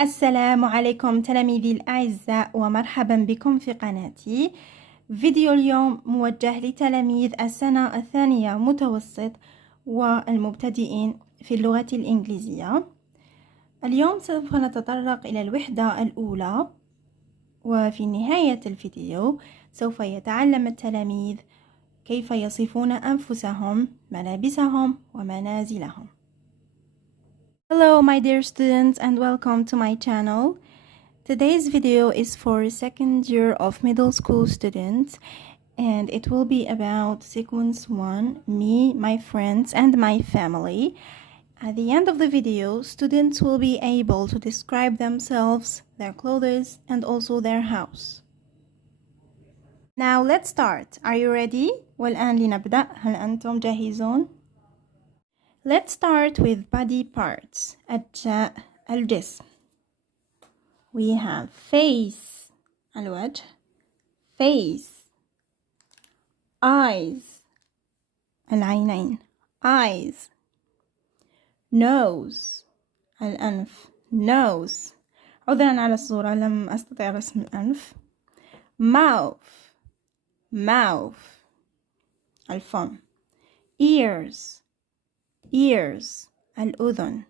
السلام عليكم تلاميذي الأعزاء ومرحبا بكم في قناتي. فيديو اليوم موجه لتلاميذ السنة الثانية متوسط والمبتدئين في اللغة الإنجليزية. اليوم سوف نتطرق إلى الوحدة الأولى، وفي نهاية الفيديو سوف يتعلم التلاميذ كيف يصفون أنفسهم، ملابسهم ومنازلهم. Hello my dear students and welcome to my channel. Today's video is for second year of middle school students and it will be about sequence 1, me, my friends and my family. At the end of the video, students will be able to describe themselves, their clothes and also their house. Now let's start. Are you ready? والآن لنبدأ. هل أنتم جاهزون؟ Let's start with body parts. أجزاء الجسم. We have face, الوجه, face, eyes, العينين, eyes, nose, الأنف, nose. عذرا على الصورة لم أستطع رسم الأنف. mouth, mouth, الفم. ears, ears, الأذن.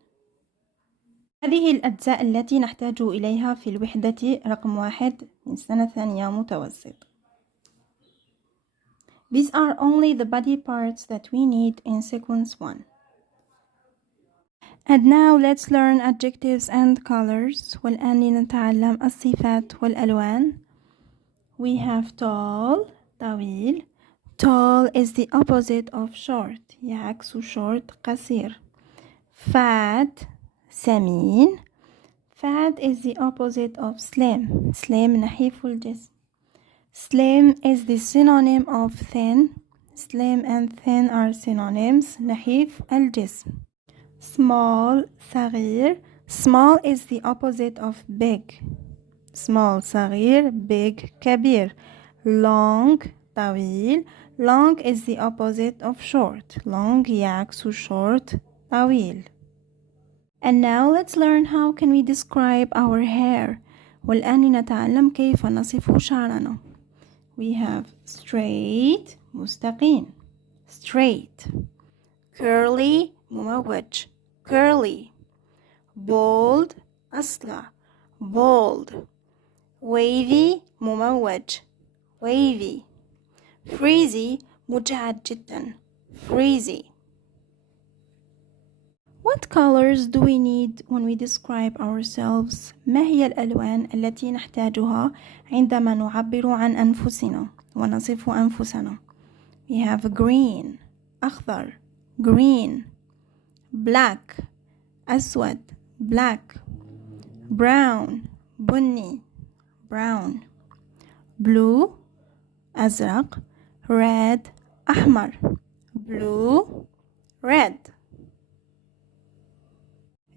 هذه الأجزاء التي نحتاج إليها في الوحدة رقم 1 من السنة الثانية متوسط. These are only the body parts that we need in sequence 1. And now let's learn adjectives and colors. والآن لنتعلم الصفات والألوان. We have tall, طويل. Tall is the opposite of short. يعكس short قصير. Fat, سمين. Fat is the opposite of slim. Slim نحيف الجسم. Slim is the synonym of thin. Slim and thin are synonyms. نحيف الجسم. Small, صغير. Small is the opposite of big. Small صغير, big كبير. Long, طويل. Long is the opposite of short. Long يعكس short, طويل. And now let's learn how can we describe our hair. والآن نتعلم كيف نصف شعرنا. We have straight, مستقيم. Straight. Curly, مموج. Curly. Bold, أصلع. Bold. Wavy, مموج. Wavy. Frizzy, مجعد جدا. Frizzy. What colors do we need when we describe ourselves? ما هي الألوان التي نحتاجها عندما نعبر عن أنفسنا ونصف أنفسنا؟ We have green, أخضر. Green. Black, أسود. Black. Brown, بني. Brown. Blue, أزرق. Red, أحمر. Blue, red.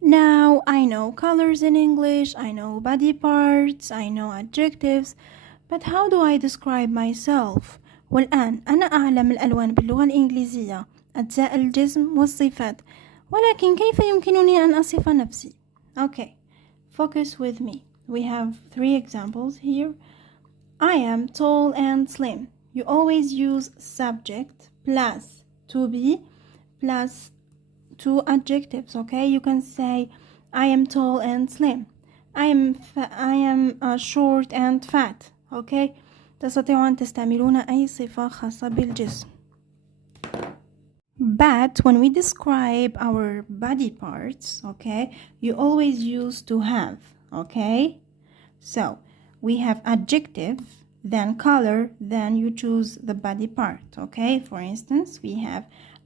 Now I know colors in English, I know body parts, I know adjectives, but how do I describe myself? والآن أنا أعلم الألوان باللغة الإنجليزية، أجزاء الجسم والصفات، ولكن كيف يمكنني أن أصف نفسي؟ Okay, focus with me. We have 3 examples here. I am tall and slim. You always use subject plus to be plus 2 adjectives, okay? You can say I am tall and slim. I am short and fat, okay? تستطيعون أن تستعملون أي صفة خاصة بالجسم. But when we describe our body parts, okay, you always use to have, okay? So we have adjective, then color, then you choose the body part, okay? For instance, we have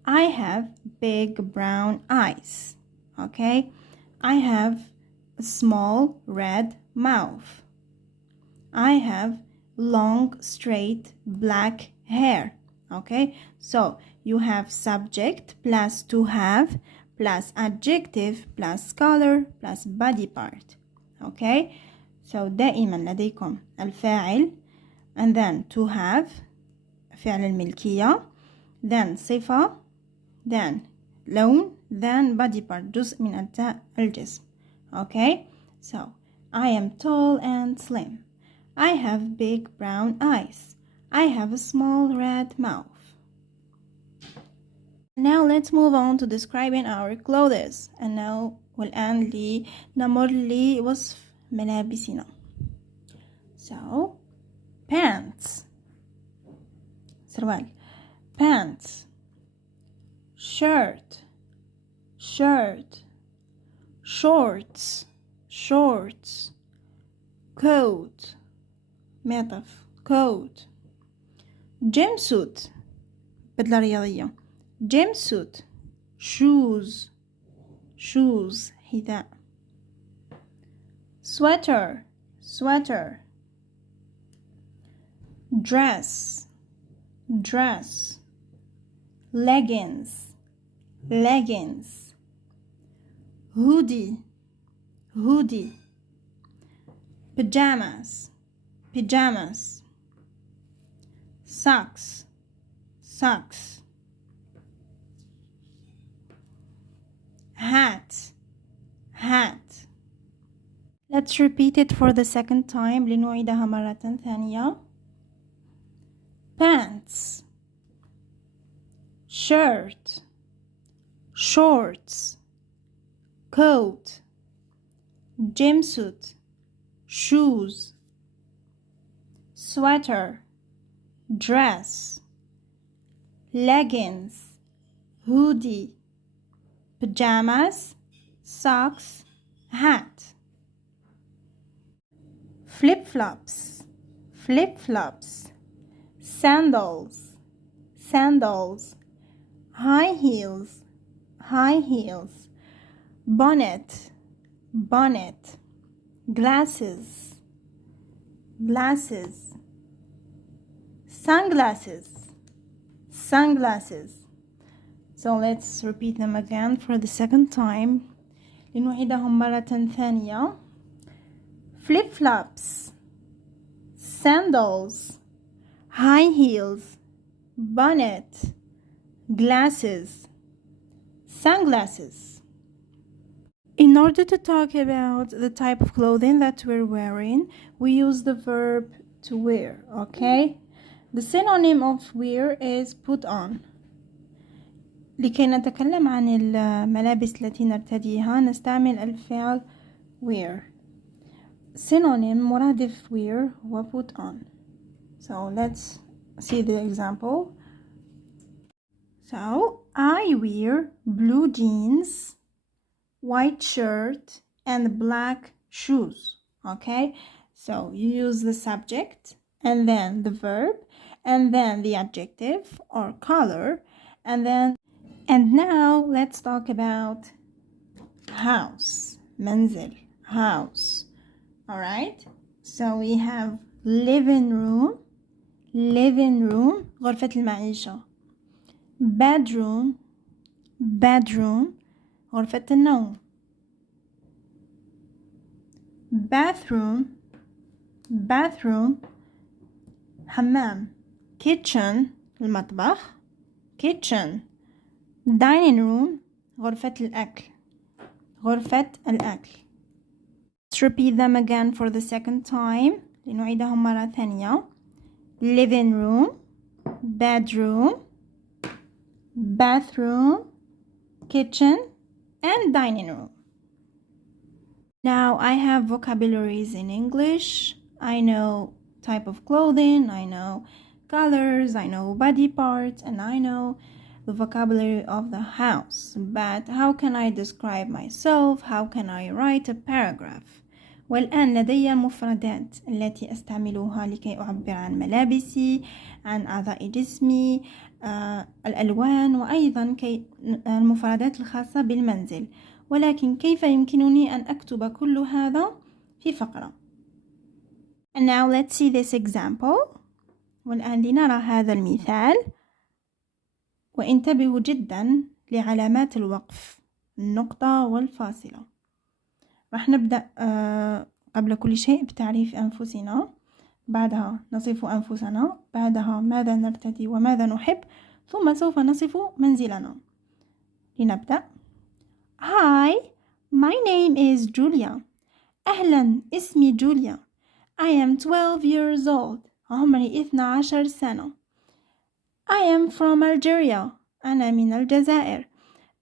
I have big brown eyes, okay? I have a small red mouth. I have long straight black hair, okay? So you have subject plus to have plus adjective plus color plus body part, okay? So دائما لديكم الفاعل and then to have فعل الملكية, then صفة, then لون, then body part جزء من أجزاء الجسم. Okay, so I am tall and slim. I have big brown eyes. I have a small red mouth. Now let's move on to describing our clothes. والآن نمر لوصف ملابسنا. So, pants. سروال. Pants. Shirt. Shorts. Coat. معطف. Coat. Jumpsuit. بدلة رياضية. Jumpsuit. Shoes. حذاء. Sweater. Dress. Leggings. Hoodie. Pajamas. Socks. Hat. Let's repeat it for the second time. لنعيدها مرة ثانية. Pants. Shirt. Shorts. Coat. Jumpsuit. Shoes. Sweater. Dress. Leggings. Hoodie. Pajamas. Socks. Hat. Flip-flops. Sandals. High heels. Bonnet. Glasses. Sunglasses. So let's repeat them again for the second time. لنعيدهم مرة ثانية. Flip-flops. Sandals. High heels. Bonnet. Glasses. Sunglasses. In order to talk about the type of clothing that we're wearing, we use the verb to wear, okay? The synonym of wear is put on. لكي نتكلم عن الملابس التي نرتديها نستعمل الفعل wear. Synonym مرادف wear هو put on. So let's see the example. So I wear blue jeans, white shirt and black shoes. Okay, so you use the subject and then the verb and then the adjective or color and now let's talk about house. منزل. House. All right, so we have living room. غرفة المعيشة. bedroom. غرفة النوم. bathroom. حمام. kitchen. المطبخ. dining room. غرفة الأكل. Let's repeat them again for the second time. لنعيدهم مرة ثانية. living room, bedroom, bathroom, kitchen and dining room. Now I have vocabularies in English. I know type of clothing, I know colors, I know body parts, and I know the vocabulary of the house. But how can I describe myself? How can I write a paragraph? والآن لدي المفردات التي أستعملها لكي أعبر عن ملابسي، عن أعضاء جسمي، الألوان، وأيضا المفردات الخاصة بالمنزل. ولكن كيف يمكنني أن أكتب كل هذا في فقرة؟ And now let's see this example. والآن لنرى هذا المثال. وانتبهوا جدا لعلامات الوقف، النقطة والفاصلة. راح نبدأ قبل كل شيء بتعريف أنفسنا، بعدها نصف أنفسنا، بعدها ماذا نرتدي وماذا نحب، ثم سوف نصف منزلنا. لنبدأ. Hi, my name is Julia أهلا، اسمي جوليا. I am 12 years old. عمري 12 سنة. I am from Algeria. أنا من الجزائر.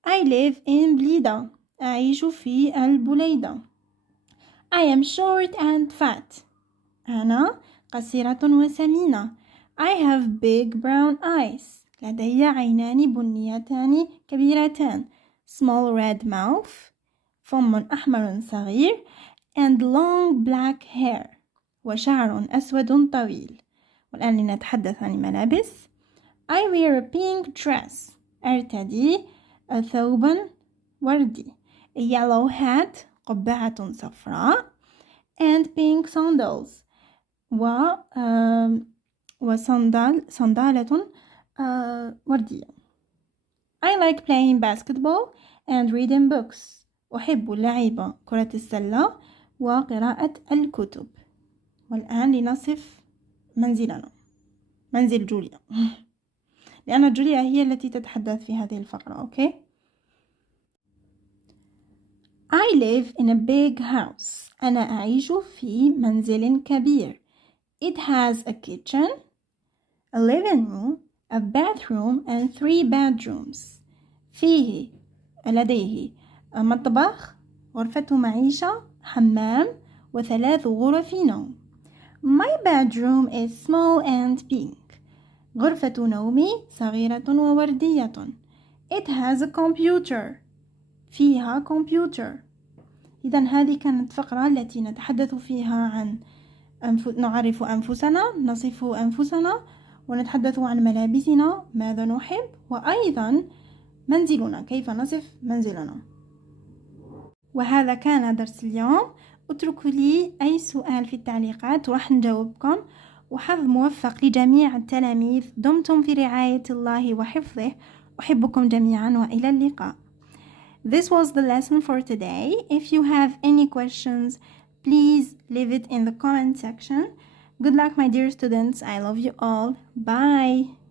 I live in بليدة. أعيش في البليدة. I am short and fat. أنا قصيرة وسمينة. I have big brown eyes. لدي عينان بنيتان كبيرتان. Small red mouth. فم أحمر صغير. And long black hair. وشعر أسود طويل. والآن لنتحدث عن الملابس. I wear a pink dress. أرتدي ثوبا وردي. A yellow hat. قبعة صفراء. And pink sandals. وصندالة وردية. I like playing basketball and reading books. أحب اللعب كرة السلة وقراءة الكتب. والآن لنصف منزلنا، منزل جوليا. لأن جوليا هي التي تتحدث في هذه الفقرة. أوكي. I live in a big house. أنا أعيش في منزل كبير. It has a kitchen, a living room, a bathroom and 3 bedrooms. لديه مطبخ، غرفة معيشة، حمام و3 غرف نوم. My bedroom is small and pink. غرفة نومي صغيرة ووردية. It has a computer. فيها كمبيوتر. إذن هذه كانت فقرة التي نتحدث فيها عن نعرف أنفسنا، نصف أنفسنا، ونتحدث عن ملابسنا، ماذا نحب، وأيضا منزلنا، كيف نصف منزلنا. وهذا كان درس اليوم. اتركوا لي أي سؤال في التعليقات وراح نجاوبكم. وحظ موفق لجميع التلاميذ. دمتم في رعاية الله وحفظه. أحبكم جميعا وإلى اللقاء. This was the lesson for today. If you have any questions, please leave it in the comment section. Good luck, my dear students. I love you all. Bye.